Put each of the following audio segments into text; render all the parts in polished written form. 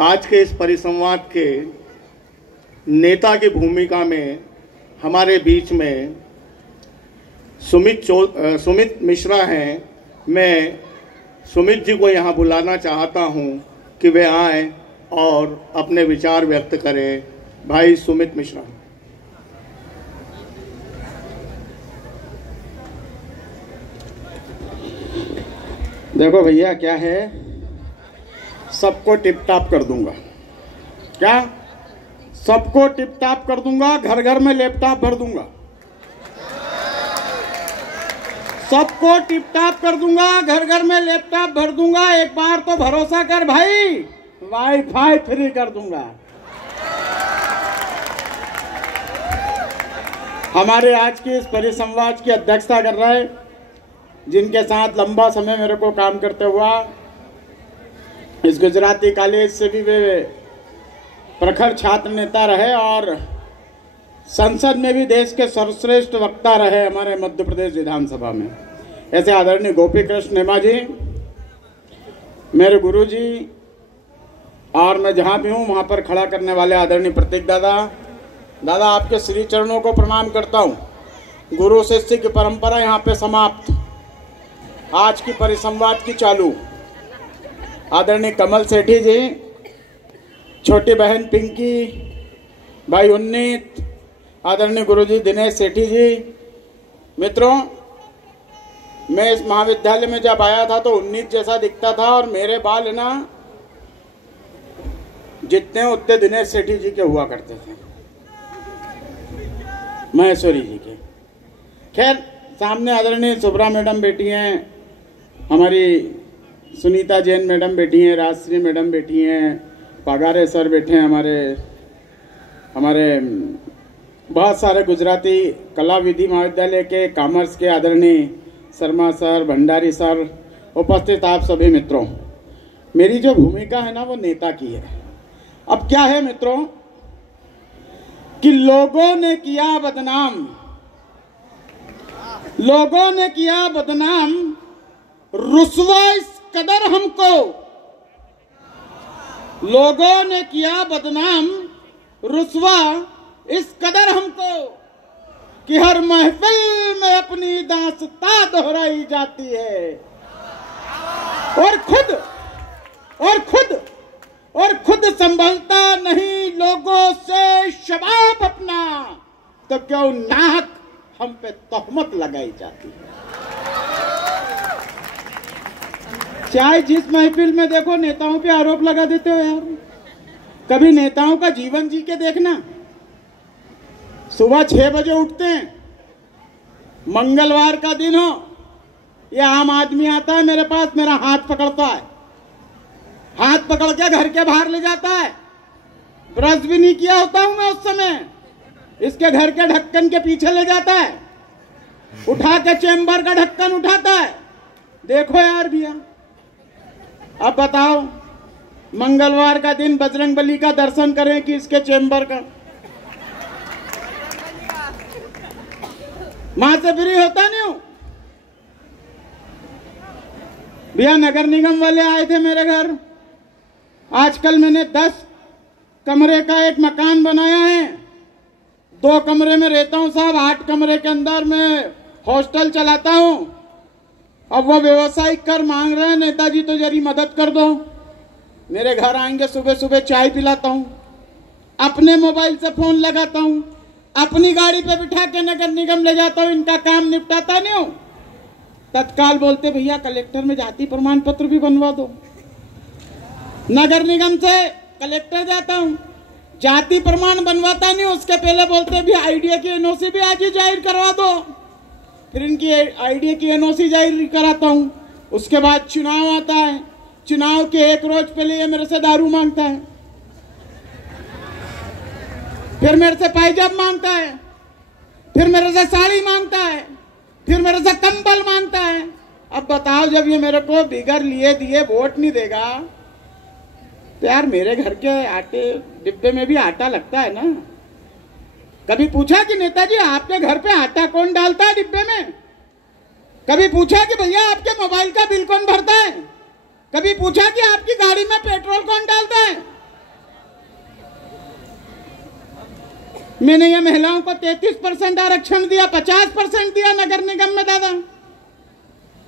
आज के इस परिसंवाद के नेता की भूमिका में हमारे बीच में सुमित मिश्रा हैं। मैं सुमित जी को यहाँ बुलाना चाहता हूँ कि वे आएँ और अपने विचार व्यक्त करें। भाई सुमित मिश्रा। देखो भैया, क्या है, सबको टिप टाप कर दूंगा। क्या? सबको टिप टाप कर दूंगा, घर घर में लैपटॉप भर दूंगा। सबको टिप टाप कर दूंगा, घर घर में लैपटॉप भर दूंगा। एक बार तो भरोसा कर भाई, वाईफाई फ्री कर दूंगा। हमारे आज की इस परिसंवाद की अध्यक्षता कर रहे, जिनके साथ लंबा समय मेरे को काम करते हुआ, इस गुजराती कॉलेज से भी वे प्रखर छात्र नेता रहे और संसद में भी देश के सर्वश्रेष्ठ वक्ता रहे हमारे मध्य प्रदेश विधानसभा में। ऐसे आदरणीय गोपी कृष्ण नेमा जी, मेरे गुरु जी, और मैं जहाँ भी हूँ वहाँ पर खड़ा करने वाले आदरणीय प्रतीक दादा, आपके श्री चरणों को प्रणाम करता हूँ। गुरु शिष्य की परंपरा यहाँ पे समाप्त, आज की परिसंवाद की चालू। आदरणीय कमल सेठी जी, छोटी बहन पिंकी, भाई उन्नीत, आदरणीय गुरुजी दिनेश सेठी जी। मित्रों, मैं इस महाविद्यालय में जब आया था तो 19 जैसा दिखता था और मेरे बाल है ना जितने उतने दिनेश सेठी जी के हुआ करते थे, महेश्वरी जी के। खैर, सामने आदरणीय सुब्रा मैडम बैठी हैं, हमारी सुनीता जैन मैडम बैठी हैं, राजश्री मैडम बैठी हैं, पगारे सर बैठे हैं, हमारे बहुत सारे गुजराती कला विधि महाविद्यालय के कॉमर्स के आदरणीय शर्मा सर, भंडारी सर, उपस्थित आप सभी मित्रों। मेरी जो भूमिका है ना वो नेता की है। अब क्या है मित्रों कि लोगों ने किया बदनाम, रुसवा इस कदर हमको, लोगों ने किया बदनाम, रुसवा इस कदर हमको कि हर महफिल में अपनी दास्तां दोहराई जाती है और खुद संभलता नहीं लोगों से शबाब अपना, तो क्यों नाहक हम पे तोहमत लगाई जाती है। चाहे जिस महफिल में देखो नेताओं पे आरोप लगा देते हो यार। कभी नेताओं का जीवन जी के देखना। सुबह 6 बजे उठते हैं, मंगलवार का दिन हो, ये आम आदमी आता है मेरे पास, मेरा हाथ पकड़ता है, हाथ पकड़ के घर के बाहर ले जाता है। ब्रश भी नहीं किया होता हूं मैं उस समय, इसके घर के ढक्कन के पीछे ले जाता है, उठा के चेम्बर का ढक्कन उठाता है। देखो यार भैया, अब बताओ, मंगलवार का दिन बजरंगबली का दर्शन करें कि इसके चेम्बर का? मां से फ्री होता नहीं हूं भैया। नगर निगम वाले आए थे मेरे घर। आजकल मैंने 10 कमरे का एक मकान बनाया है। 2 कमरे में रहता हूं साहब, 8 कमरे के अंदर मैं हॉस्टल चलाता हूं। अब वो व्यवसायिक कर मांग रहे हैं, नेताजी तो जरी मदद कर दो। मेरे घर आएंगे, सुबह सुबह चाय पिलाता हूं, अपने मोबाइल से फोन लगाता हूं, अपनी गाड़ी पे बिठा के नगर निगम ले जाता हूं, इनका काम निपटाता नहीं हूं। तत्काल बोलते भैया कलेक्टर में जाति प्रमाण पत्र भी बनवा दो। नगर निगम से कलेक्टर जाता हूं, जाति प्रमाण बनवाता नहीं, उसके पहले बोलते भी आईडिया की एनओसी भी आज ही जाहिर करवा दो। फिर इनकी आईडिया की एनओसी जाहिर कराता हूं। उसके बाद चुनाव आता है, चुनाव के 1 रोज पहले ये मेरे से दारू मांगता है, फिर मेरे से पायजाब मांगता है, फिर मेरे से साड़ी मांगता है, फिर मेरे से कंबल मांगता है। अब बताओ, जब ये मेरे को बिगर लिए दिए वोट नहीं देगा तो यार मेरे घर के आटे डिब्बे में भी आटा लगता है ना। कभी पूछा कि नेताजी आपके घर पे आटा कौन डालता है डिब्बे में? कभी पूछा कि भैया आपके मोबाइल का बिल कौन भरता है? कभी पूछा कि आपकी गाड़ी में पेट्रोल कौन डालता है? मैंने ये महिलाओं को 33% आरक्षण दिया, 50% दिया नगर निगम में दादा।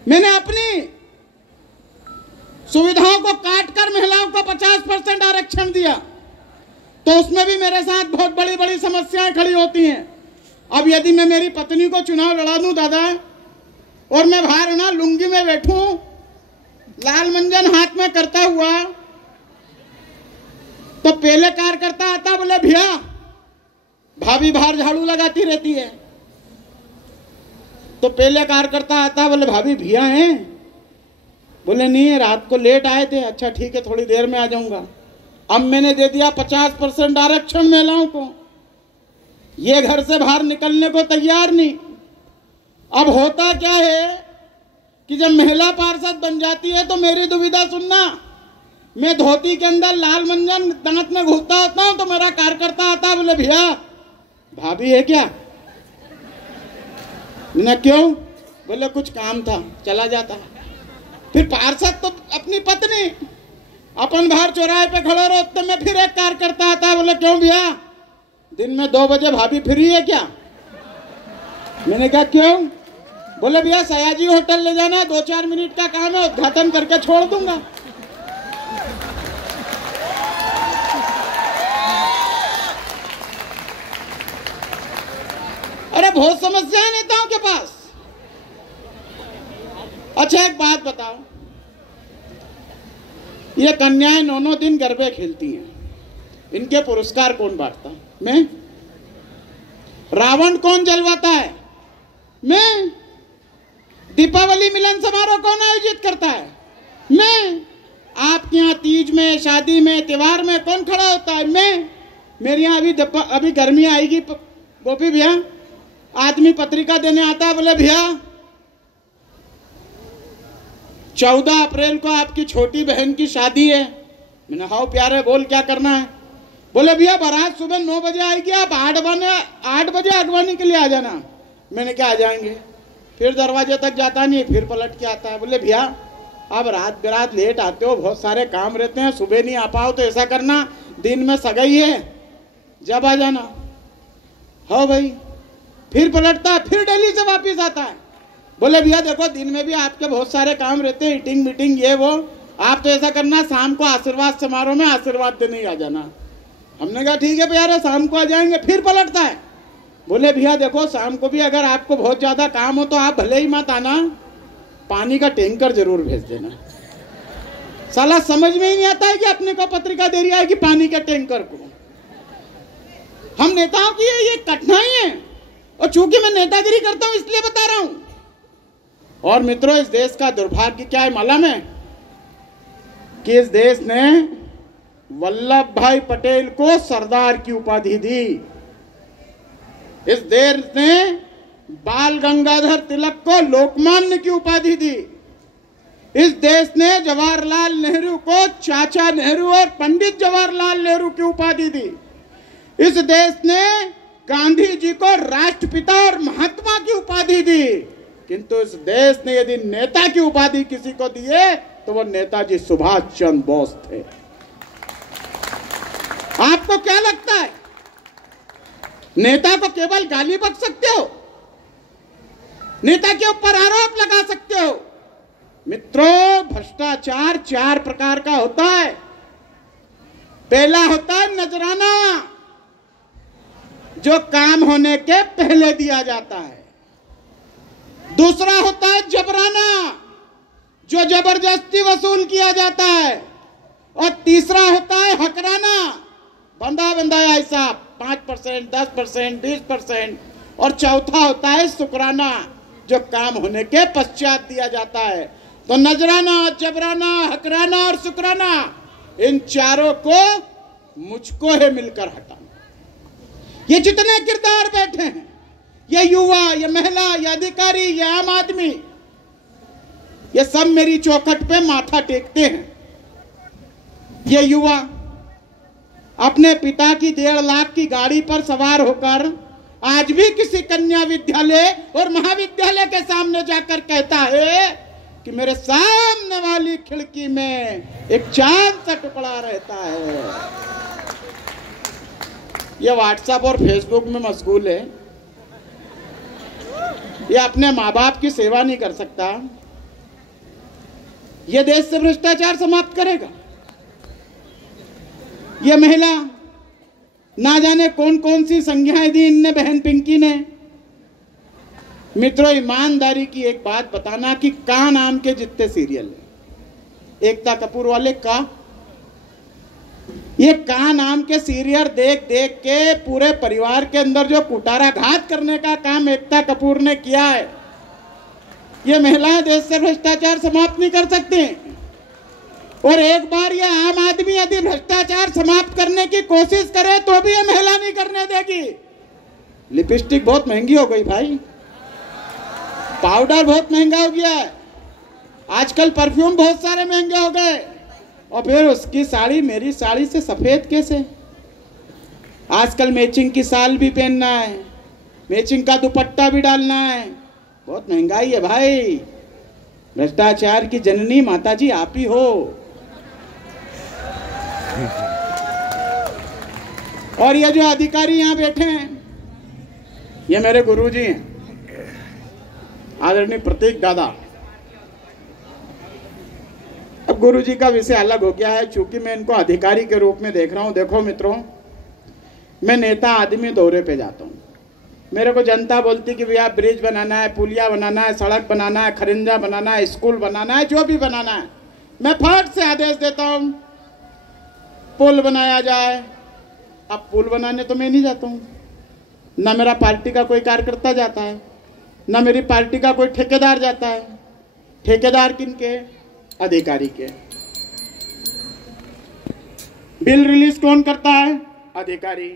मैंने अपनी सुविधाओं को काटकर महिलाओं को 50% आरक्षण दिया, तो उसमें भी मेरे साथ बहुत बड़ी बड़ी समस्याएं खड़ी होती हैं। अब यदि मैं मेरी पत्नी को चुनाव लड़ा दूं दादा, और मैं बाहर ना लुंगी में बैठूं, लाल मंजन हाथ में करता हुआ, तो पहले कार्यकर्ता आता, बोले भैया भाभी बाहर झाड़ू लगाती रहती है। तो पहले कार्यकर्ता आता, बोले भाभी भैया हैं? बोले नहीं, रात को लेट आए थे। अच्छा ठीक है, थोड़ी देर में आ जाऊंगा। अब मैंने दे दिया 50% आरक्षण महिलाओं को, ये घर से बाहर निकलने को तैयार नहीं। अब होता क्या है कि जब महिला पार्षद बन जाती है तो मेरी दुविधा सुनना, मैं धोती के अंदर लाल मंजन दांत में घुसता होता हूं, तो मेरा कार्यकर्ता आता, बोले भैया भाभी है क्या? मैंने क्यों? बोले कुछ काम था, चला जाता। फिर पार्षद तो अपनी पत्नी, अपन बाहर चौराहे पे खड़े रहते में फिर एक कार्यकर्ता आता, बोले क्यों भैया दिन में 2 बजे भाभी फ्री है क्या? मैंने कहा क्यों? बोले भैया सयाजी होटल ले जाना, 2-4 मिनट का काम है, उद्घाटन करके छोड़ दूंगा। अरे बहुत समस्या है नेताओं के पास। अच्छा एक बात बताओ, ये कन्याएं 9 दिन गरबे खेलती हैं, इनके पुरस्कार कौन बांटता? मैं। रावण कौन जलवाता है? मैं। दीपावली मिलन समारोह कौन आयोजित करता है? मैं। आपके यहाँ तीज में, शादी में, त्योहार में कौन खड़ा होता है? मैं। मेरे यहाँ अभी गर्मी आएगी गोपी भैया, आदमी पत्रिका देने आता है, बोले भैया 14 अप्रैल को आपकी छोटी बहन की शादी है। मैंने हाँ प्यारे बोल क्या करना है? बोले भैया बारात सुबह 9 बजे आएगी, आप 8 बजे अगवानी के लिए आ जाना। मैंने क्या आ जाएंगे? फिर दरवाजे तक जाता नहीं, फिर पलट के आता है। बोले भैया आप रात बिरात लेट आते हो, बहुत सारे काम रहते हैं, सुबह नहीं आ पाओ तो ऐसा करना दिन में सगाई है, जब आ जाना। हाँ भाई, फिर पलटता है, फिर दिल्ली से वापिस आता है। बोले भैया देखो दिन में भी आपके बहुत सारे काम रहते हैं, मीटिंग मीटिंग ये वो, आप तो ऐसा करना शाम को आशीर्वाद समारोह में आशीर्वाद देने ही आ जाना। हमने कहा ठीक है भैया शाम को आ जाएंगे। फिर पलटता है, बोले भैया देखो शाम को भी अगर आपको बहुत ज्यादा काम हो तो आप भले ही मत आना, पानी का टैंकर जरूर भेज देना। साला समझ में ही नहीं आता है कि अपने को पत्रिका दे रही है कि पानी के टैंकर को। हम नेताओं की ये कठिनाई है, और चूंकि मैं नेतागिरी करता हूं इसलिए बता रहा हूं। और मित्रों इस देश का दुर्भाग्य क्या है मालूम है? कि इस देश ने वल्लभ भाई पटेल को सरदार की उपाधि दी। इस देश ने बाल गंगाधर तिलक को लोकमान्य की उपाधि दी। इस देश ने जवाहरलाल नेहरू को चाचा नेहरू और पंडित जवाहरलाल नेहरू की उपाधि दी। इस देश ने गांधी जी को राष्ट्रपिता और महात्मा की उपाधि दी। किंतु इस देश ने यदि नेता की उपाधि किसी को दी है तो वो नेताजी सुभाष चंद्र बोस थे। आपको क्या लगता है नेता को केवल गाली बक सकते हो, नेता के ऊपर आरोप लगा सकते हो? मित्रों भ्रष्टाचार 4 प्रकार का होता है। पहला होता है नजराना, जो काम होने के पहले दिया जाता है। दूसरा होता है जबराना, जो जबरदस्ती वसूल किया जाता है। और तीसरा होता है हकराना, बंधा बंधाया हिसाब 5%, 10%, 20%। और चौथा होता है शुक्राना, जो काम होने के पश्चात दिया जाता है। तो नजराना, जबराना, हकराना और शुक्राना, इन चारों को मुझको है मिलकर हटाना। ये जितने किरदार बैठे हैं, ये युवा, ये महिला, ये अधिकारी, ये आम आदमी, ये सब मेरी चौखट पे माथा टेकते हैं। ये युवा अपने पिता की 1.5 लाख की गाड़ी पर सवार होकर आज भी किसी कन्या विद्यालय और महाविद्यालय के सामने जाकर कहता है कि मेरे सामने वाली खिड़की में एक चांद सा टुकड़ा रहता है। ये व्हाट्सएप और फेसबुक में मशगूल है, ये अपने माँ बाप की सेवा नहीं कर सकता, ये देश से भ्रष्टाचार समाप्त करेगा। ये महिला ना जाने कौन कौन सी संज्ञाएं दी इनने बहन पिंकी ने। मित्रों, ईमानदारी की एक बात बताना कि का नाम के जितने सीरियल है, एकता कपूर वाले का, ये का नाम के सीरियल देख देख के पूरे परिवार के अंदर जो कुटाराघात करने का काम एकता कपूर ने किया है, ये महिलाएं देश से भ्रष्टाचार समाप्त नहीं कर सकती। और एक बार ये आम आदमी यदि भ्रष्टाचार समाप्त करने की कोशिश करे तो भी ये महिला नहीं करने देगी। लिपस्टिक बहुत महंगी हो गई भाई, पाउडर बहुत महंगा हो गया है, आजकल परफ्यूम बहुत सारे महंगे हो गए, और फिर उसकी साड़ी मेरी साड़ी से सफेद कैसे? आजकल मैचिंग की साल भी पहनना है, मैचिंग का दुपट्टा भी डालना है, बहुत महंगाई है भाई। भ्रष्टाचार की जननी माताजी आप ही हो। और ये जो अधिकारी यहाँ बैठे हैं, ये मेरे गुरुजी हैं, आदरणीय प्रतीक दादा। अब गुरुजी का विषय अलग हो गया है, चूंकि मैं इनको अधिकारी के रूप में देख रहा हूं। देखो मित्रों, मैं नेता आदमी दौरे पे जाता हूं, मेरे को जनता बोलती कि भैया ब्रिज बनाना है, पुलिया बनाना है, सड़क बनाना है, खरिंजा बनाना है, स्कूल बनाना है, जो भी बनाना है, मैं फट से आदेश देता हूं पुल बनाया जाए। अब पुल बनाने तो मैं नहीं जाता हूं, ना मेरा पार्टी का कोई कार्यकर्ता जाता है, ना मेरी पार्टी का कोई ठेकेदार जाता है। ठेकेदार किनके? अधिकारी के। बिल रिलीज कौन करता है? अधिकारी।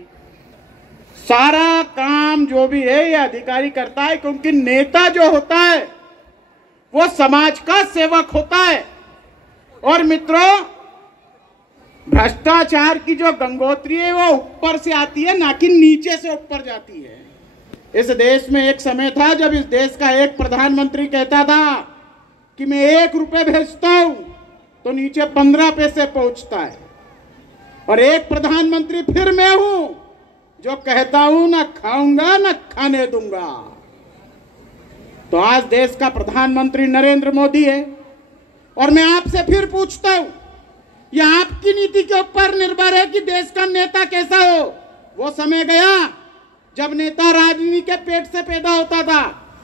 सारा काम जो भी है ये अधिकारी करता है, क्योंकि नेता जो होता है वो समाज का सेवक होता है। और मित्रों, भ्रष्टाचार की जो गंगोत्री है वो ऊपर से आती है, ना कि नीचे से ऊपर जाती है। इस देश में एक समय था जब इस देश का एक प्रधानमंत्री कहता था कि मैं 1 रुपए भेजता हूं तो नीचे 15 पैसे पहुंचता है। और एक प्रधानमंत्री फिर मैं हूं जो कहता हूं ना खाऊंगा ना खाने दूंगा। तो आज देश का प्रधानमंत्री नरेंद्र मोदी है, और मैं आपसे फिर पूछता हूं, यह आपकी नीति के ऊपर निर्भर है कि देश का नेता कैसा हो। वो समय गया जब नेता राजनीति के पेट से पैदा होता था,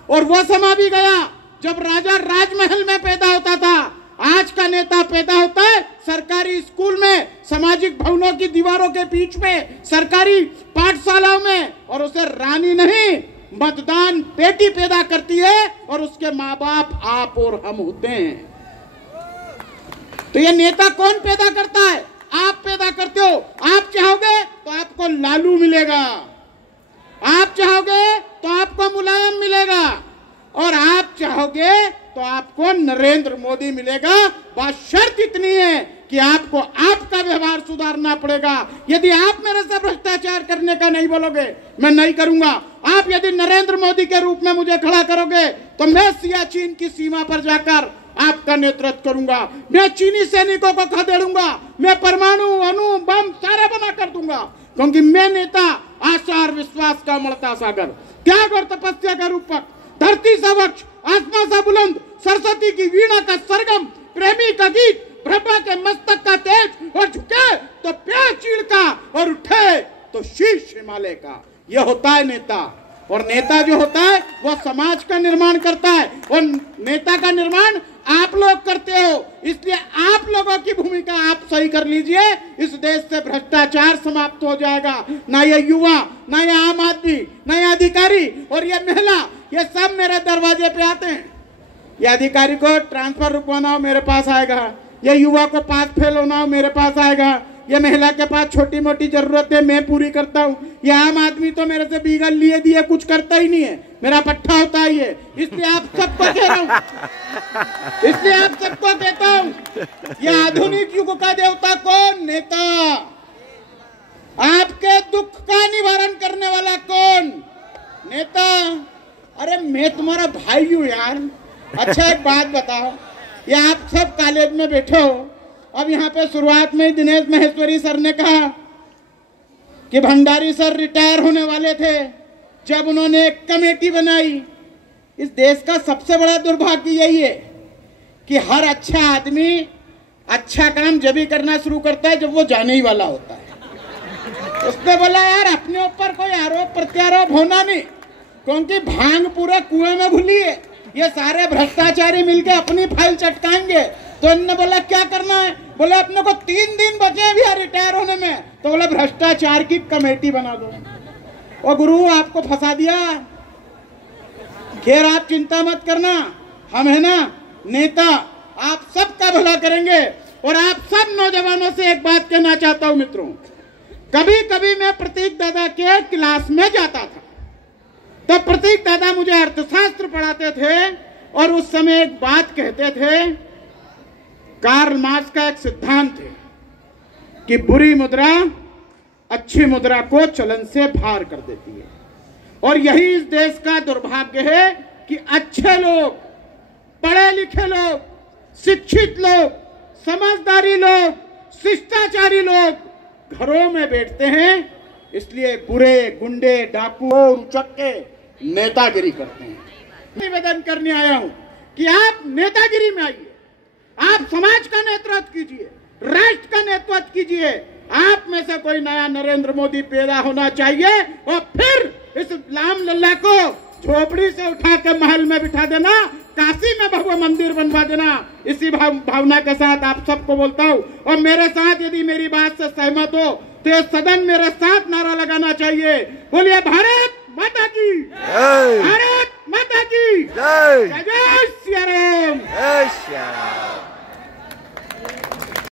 और वो समय भी गया जब राजा राजमहल में पैदा होता था। आज का नेता पैदा होता है सरकारी स्कूल में, सामाजिक भवनों की दीवारों के बीच में, सरकारी पाठशालाओं में, और उसे रानी नहीं मतदान बेटी पैदा करती है, और उसके माँ बाप आप और हम होते हैं। तो ये नेता कौन पैदा करता है? आप पैदा करते हो। आप चाहोगे तो आपको लालू मिलेगा, आप चाहोगे तो आपको मुलायम मिलेगा, और आप चाहोगे तो आपको नरेंद्र मोदी मिलेगा। बात शर्त इतनी है कि आपको आपका व्यवहार सुधारना पड़ेगा। यदि आप मेरे से भ्रष्टाचार करने का नहीं बोलोगे, मैं नहीं करूंगा। आप यदि नरेंद्र मोदी के रूप में मुझे खड़ा करोगे तो मैं सियाचिन की सीमा पर जाकर आपका नेतृत्व करूंगा। मैं चीनी सैनिकों को खदेड़ूंगा, मैं परमाणु अणु बम सारे बना कर दूंगा, क्योंकि मैं नेता आशा और विश्वास का अमरता सागर, त्याग और तपस्या का रूपक, धरती सा वृक्ष, आसमां सा बुलंद, सरस्वती की वीणा का सरगम, प्रेमी का गीत, ब्रह्मा के मस्तक का तेज, और झुके तो पैर चीड़ का, और उठे तो शीश हिमालय का। यह होता है नेता। और नेता जो होता है वो समाज का निर्माण करता है, और नेता का निर्माण आप लोग करते हो। इसलिए आप लोगों की भूमिका आप सही कर लीजिए, इस देश से भ्रष्टाचार समाप्त हो जाएगा। ना ये युवा, ना ये आम आदमी, ना ये अधिकारी और ये महिला, ये सब मेरे दरवाजे पे आते हैं। ये अधिकारी को ट्रांसफर रुकवाना हो मेरे पास आएगा, ये युवा को पास फेल होना हो मेरे पास आएगा, ये महिला के पास छोटी मोटी जरूरतें मैं पूरी करता हूँ। ये आम आदमी तो मेरे से बिगड़ लिए दिए कुछ करता ही नहीं है, मेरा पट्टा होता है ये। इसलिए आप सबको कह रहा हूँ, इसलिए आप सबको कहता हूँ, ये आधुनिक युग का देवता कौन? नेता। आपके दुख का निवारण करने वाला कौन? नेता। अरे मैं तुम्हारा भाई हूँ यार। अच्छा एक बात बताओ, ये आप सब कॉलेज में बैठे हो, अब यहाँ पे शुरुआत में दिनेश महेश्वरी सर ने कहा कि भंडारी सर रिटायर होने वाले थे जब उन्होंने एक कमेटी बनाई। इस देश का सबसे बड़ा दुर्भाग्य यही है कि हर अच्छा आदमी अच्छा काम जब भी करना शुरू करता है जब वो जाने ही वाला होता है। उसने बोला यार अपने ऊपर कोई आरोप प्रत्यारोप होना नहीं, क्योंकि भांग पूरा कुएं में घुली है, ये सारे भ्रष्टाचारी मिलके अपनी फाइल चटकाएंगे। तो इन्होंने बोला क्या करना है, बोले अपने को 3 दिन बचे हैं भैया रिटायर होने में, तो बोला भ्रष्टाचार की कमेटी बना दो। और गुरु आपको फंसा दिया। खैर आप चिंता मत करना, हम है ना नेता, आप सबका भला करेंगे। और आप सब नौजवानों से एक बात कहना चाहता हूं मित्रों, कभी कभी मैं प्रतीक दादा के क्लास में जाता था, तो प्रतीक दादा मुझे अर्थशास्त्र पढ़ाते थे और उस समय एक बात कहते थे, कार्ल मार्क्स का एक सिद्धांत है कि बुरी मुद्रा अच्छी मुद्रा को चलन से बाहर कर देती है। और यही इस देश का दुर्भाग्य है कि अच्छे लोग, पढ़े लिखे लोग, शिक्षित लोग, समझदारी लोग, शिष्टाचारी लोग घरों में बैठते हैं, इसलिए बुरे गुंडे डाकू उचक्के नेतागिरी करते हैं। निवेदन करने आया हूं कि आप नेतागिरी में आइए, आप समाज का नेतृत्व कीजिए, राष्ट्र का नेतृत्व कीजिए। आप में से कोई नया नरेंद्र मोदी पैदा होना चाहिए और फिर इस राम लल्ला को झोपड़ी से उठा के महल में बिठा देना, काशी में भव्य मंदिर बनवा देना। इसी भावना के साथ आप सबको बोलता हूं, और मेरे साथ यदि मेरी बात से सहमत हो तो ये सदन मेरे साथ नारा लगाना चाहिए, बोलिए भारत माता की जय, भारत माता की जय, जय श्री राम, जय श्री राम।